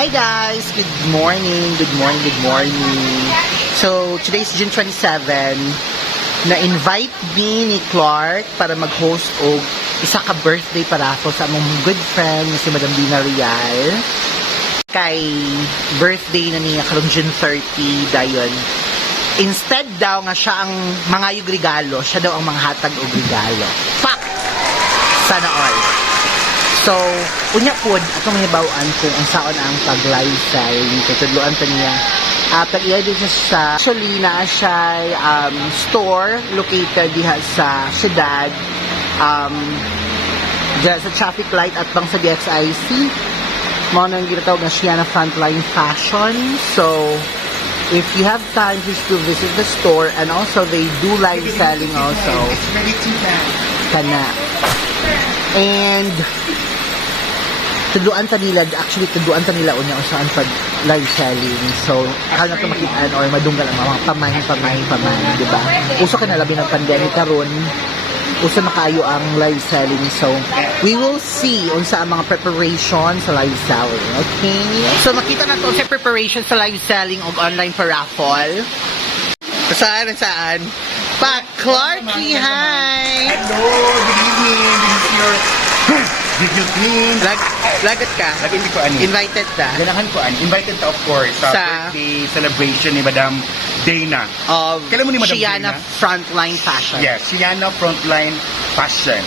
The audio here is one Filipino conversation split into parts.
Hi guys! Good morning! Good morning! Good morning! So, today's June 27. Na-invite me ni Clark para mag-host og isa ka birthday paraffle sa among good friend na si Madam Dina Real. Kay birthday na niya karong June 30 dayon. Instead daw nga siya ang mangayog regalo, siya daw ang manghatag og regalo. Fuck! Sana all. So, unya pod atong mahibawaan kung ang saon ang pag-live selling kay tudloan pa niya. Pag-iya din siya sa actually na siya store located diha sa syudad diha sa traffic light at bang sa DXIC. Mao nang ginatawag na siya na Frontline Fashion. So, if you have time, please do visit the store, and also they do live selling also. It's ready to buy. Kana. And tuduan ta nila, actually tuduan ta nila unya saan pag live selling. So, kaya na makitaan or madunggal ang mga pamahin, di ba? Uso ka na labi ng pandemic karon. Uso na kayo ang live selling. So, we will see unsa ang mga preparation sa live selling. Okay? So, makita na to sa preparation sa live selling o online pa raffle. Saan? Pa, Clarky, hi! Hello, good evening. This is your video clean. Lagat ka? Lagi hindi ko ani. Invited ka? Ganahan ko ani. Invited ka of course sa birthday celebration ni Madam Dana. Of Kailan mo ni Madam Shiana Dana? Frontline Fashion. Yes, Shiana Frontline Fashion.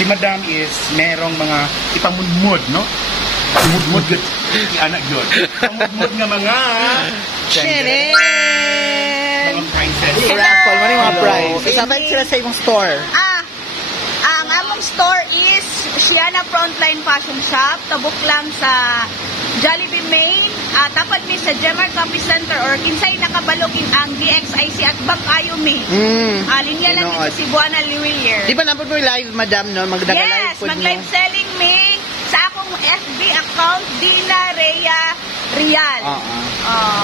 Si Madam is merong mga ipamunmod, no? Mudmud gud. Anak yun. Pamudmud nga mga Shinin! mga prices. Raffle, ano yung mga Hello. prize? Isabay sila sa imong store. Ang among store is Shiana Frontline Fashion Shop. Tabuk lang sa Jollibee Main. Tapat mi sa Gemart Campus Center or kinsay nakabalogin ang DXIC at Bangkayo Mi. Linya lang Tinood. dito si Buana Liwilier. Di ba nampun mo yung live, madam, no? Magdagalive Yes, po mag-live selling mi sa akong FB account, Dina Rhea Real.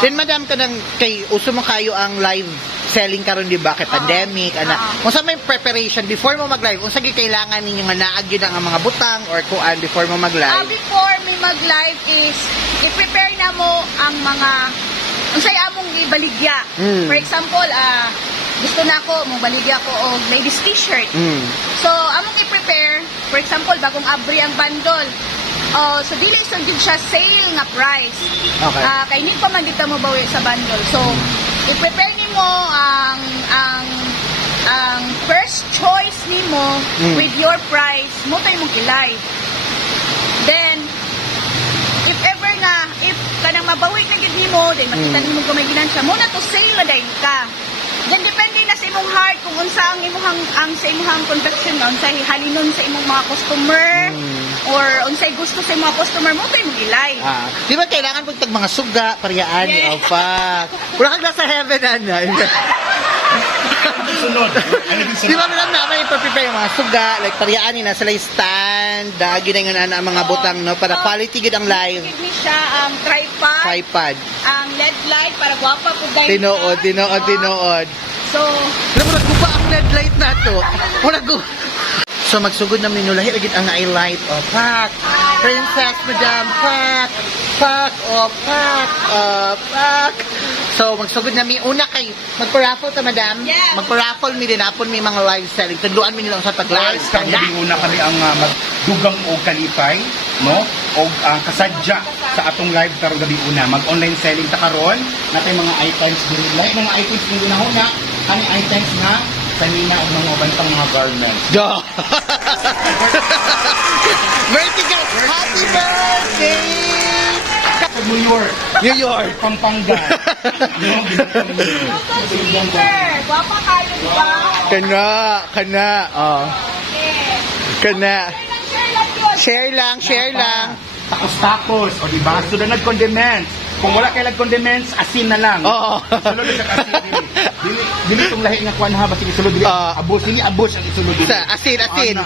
Then, madam, kanang kay uso mo kayo ang live selling karon di ba kay pandemic ana unsa may preparation before mo mag-live unsa gyud kailangan ninyo nga naag yun ang mga butang or kuan before mo mag-live? Before me mag-live is i-prepare na mo ang mga unsay among ibaligya. For example, gusto na ako mong baligya ko og ladies t-shirt. So among i-prepare, for example, bagong abri ang bundle. So dili so gyud siya sale nga price. Okay. Kay ni pa man kita mo bawi sa bundle. So i-prepare nimo ang first choice nimo with your price mo tay mong i-live. Then if ever na if kanang mabawi na gyud nimo, then makita nimo gamay ginansya mo na to sale na dayon ka. Then depende na sa imong heart kung unsa ang imong sa imong conviction nga unsay halinon sa imong mga customer or unsay gusto sa imong mga customer mo tay mong i-live. Di ba kailangan pag mga suga, pariyaan, Yes. fuck. Wala kang nasa heaven, ana. Sunod. Di ba madam na may prepare yung mga suga, like pariyaan na sila yung stand, dagi na yung ang mga butang, no? Para quality good ang live. Give me siya ang Tripod. ang LED light para gwapa pud dahil. Tinood. So, Alam mo, nagkupa ang LED light na to. Wala ko. So, magsugod na minulahi. Lagit ang i-light. Oh, pak. Princess, madam. Pak. Pak. Oh, pak. Pak. So, magsugod na mi. Una kay, magpa-raffle ta, madam? Yes. Magpa-raffle mi din. Apon mi mga live selling. Tagluan mi nilang sa pag-live. Guys, kang una kami ang magdugang o kalipay, no? O kasadya sa atong live karong gabi una. Mag-online selling ta karon natay mga items diri. Like mga items diri na huna, kani items na kanina og mga bantang mga garments. Duh. Vertical. Happy birthday! Sa New York, New York. Pampanga. No, speaker. Gwapa kayo, di ba? Kana. Oh. Yes. Kana. Share lang yun. Share lang. Takos-takos, o diba? Sunod condiments. Kung wala kay condiments, asin na lang. Oo. Sulod sa asin dili. Dili tong lahi nga kuan ha basta isulod dili. Abos dili abos ang isulod dili. Sa asin. Asin.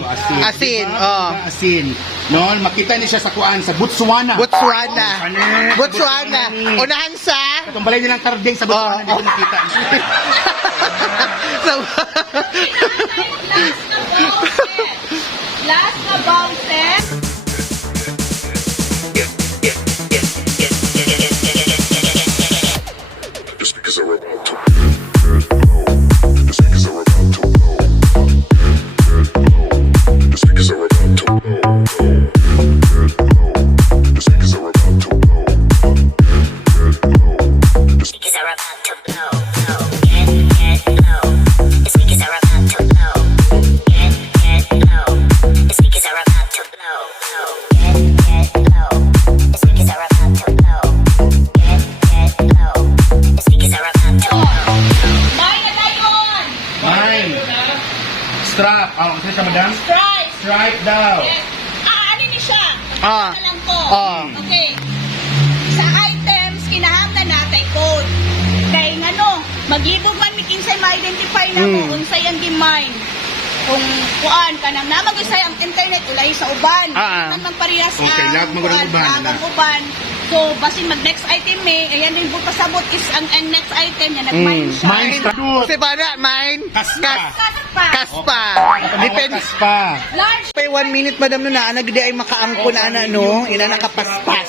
Diba? Oh. Asin. No, makita ni siya sa kuan sa Botswana. Botswana. Botswana. Unahan sa Katong balay nilang karding sa Botswana dito nakita. so, Last na bounces. ka, madam? Stripe. Stripe daw. Yes. Ano ni siya? Ah. Ano lang ko. Ah. Okay. Sa items, kinahanglan natin code. Kaya nga no, maglibog man mikinsay ma-identify na mo, unsay ang gimine. Kung kuan ka nang namag-usay ang internet, ulay sa uban. Ah. Man parehas Okay, lag mo ng uban, lag na. ang uban. So, basin mag-next item ayan din po pasabot is ang next item niya, nag-mine siya. Mine produce. Kasi ba na, mine? Kaspa. Kaspa. Kaspa. Depende. pa. Large. Pa 1 minute, madam, no, na nagdi ay makaangko na ana, no? Ina nakapaspas.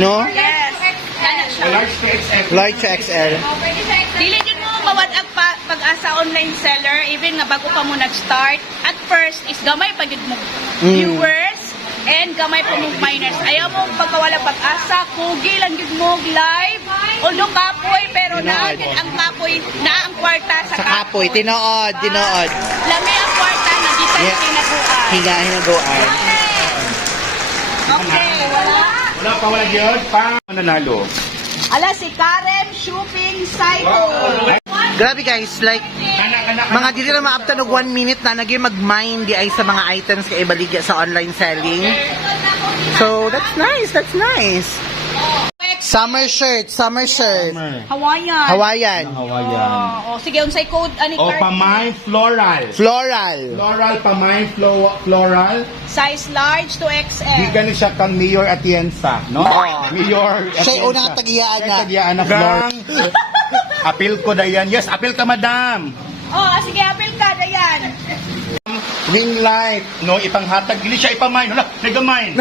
No? Yes. Yan siya. Large to XL. Large to XL. Dili din mo mawad-ag pag-asa online seller, even nga bago pa mo nag-start. At first, is gamay pa gid mo viewers and gamay pa mo miners. Ayaw mo pagkawala pag-asa, kugi lang gid mo live. Although kapoy, pero naa gid ang kapoy, naa ang kwarta sa Sa kapoy, tinood. Lami ang kwarta na di tayo Yeah. kinabuan. Hinagoan. Okay, wala. Wala yun. Nanalo. Ala si Karen Shopping Cycle. Grabe guys, like, mga dili na maabtan og 1 minute na naging mag-mine di ay sa mga items kay ibaligya sa online selling. So, that's nice. Summer shirt. Hawaiian. Hawaiian. Oh, sige, unsay code ani O, card? pamay floral. Floral. Floral, pamay floral. Size large to Di XL. gani siya kang Mayor Atienza, no? Mayor Atienza. Siya una tagiyaan na. Siya tagiyaan na floral. Apil ko dayan. Yes, apil ka, madam. Oh, sige, apil ka dayan. Ring light, no? Ipanghatag. Dili siya ipamay. Wala, nagamay.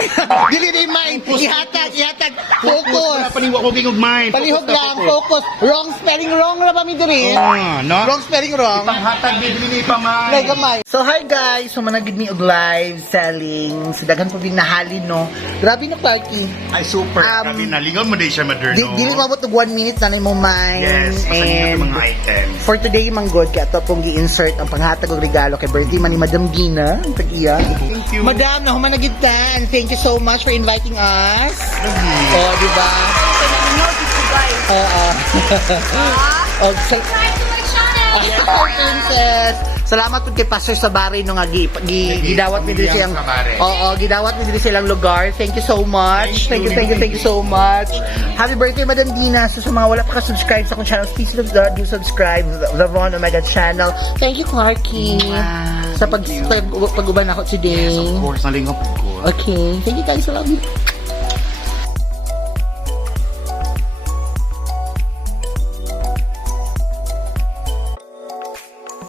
Dili na yung mine. Ihatag. Wala Focus. paniwa ko ging mine. Palihog lang, focus. Wrong spelling wrong na ba mi diri? No? Wrong spelling wrong. Ipanghatag, dili ni ipamay. Like gamay. So hi guys, so managid ni og live selling. Sa daghan po binahalin no. Grabe na Clarky. Ay, super. Um, Grabe, nalingaw mo din siya, mother, no? Dili mabot og 1 minute na mo mine. Yes, masanhin And yung mga items. for today manggod kay ato pong gi-insert ang panghatag og regalo kay birthday man ni Madam Gina, ang tag-iya. Thank you. Madam, nahumanagidtan. Thank you so much for inviting us. Oh, di ba? So, nanonood ko guys. Oo. Oh, Subscribe to my channel. Princess. Salamat po kay Pastor Sabari no nga gidawat mi diri siyang Sabari. Oo, gidawat mi diri silang lugar. Thank you so much. Thank you so much. Happy birthday Madam Dina. So sa mga wala pa ka-subscribe sa akong channel, please do subscribe the Ron Omega channel. Thank you Clarky. Sa pag-uban ako today. Of course, nalingap ko. Okay. Thank you guys. I love you.